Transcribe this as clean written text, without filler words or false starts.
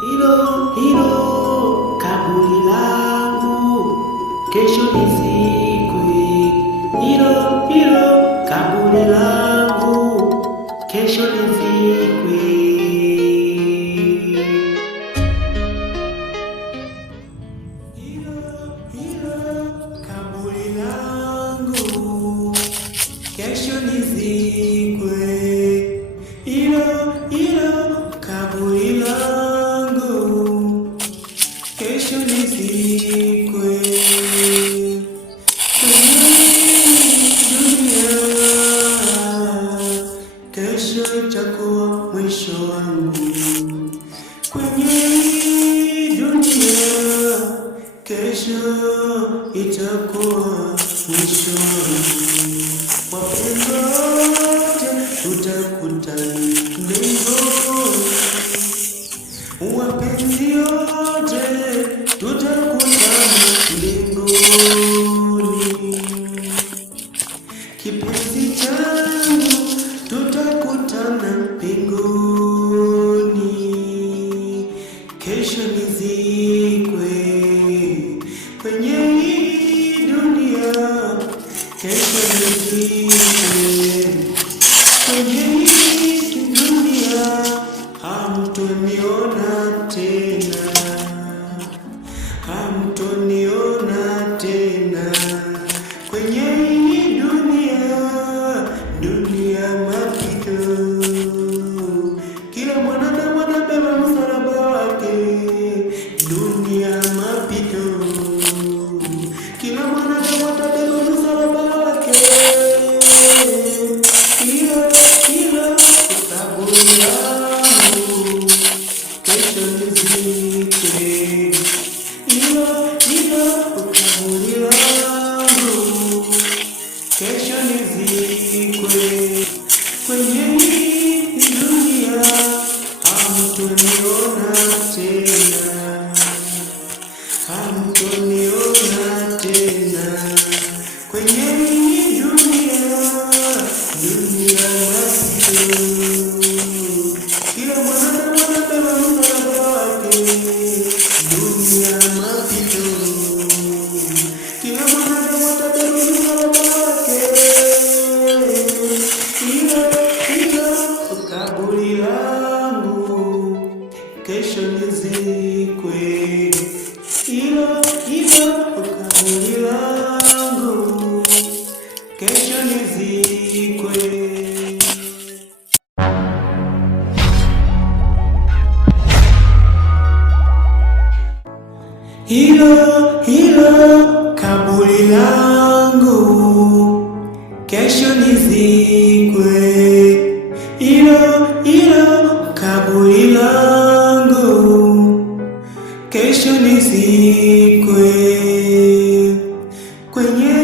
hilo kaburi langu, kesho nizikwe. Hilo kaburi langu, kesho nizikwe. Hilo kaburi langu, kesho nizikwe. Hilo kaburi langu, kesho nizikwe. Kesho itakuwa mwisho wangu kwenye dunia. Kesho itakuwa mwisho wangu. Wapendwa wote tutakutana mbinguni. Wapenzi wote tutakutana mbinguni. Kipenzi changu tutakutana mbinguni. Kesho nizikwe kwenye hii dunia. Kesho nizikwe kwenye hii dunia. Hamtoniona tena, hamtoniona tena kwenye hii dunia. Dunia mapito, kila mwanadamu anabeba msalaba wake. Dunia mapito, kila mwanadamu atabeba msalaba wake. Hilo kaburi langu, kesho nizikwe. Hilo kaburi langu, kesho nizikwe. Kwenye hii dunia hamtoniona tena, hamtoniona tena kwenye hii dunia. Dunia mapito, kila mwanadamu anabeba msalaba wake. Dunia mapito, kila mwanadamu atabeba msalaba wake. Hilo kaburi langu, kesho nizikwe. Hilo kaburi langu, kesho nizikwe. Hilo kaburi langu, kesho nizikwe. Hilo kaburi langu, kesho nizikwe. Kwenye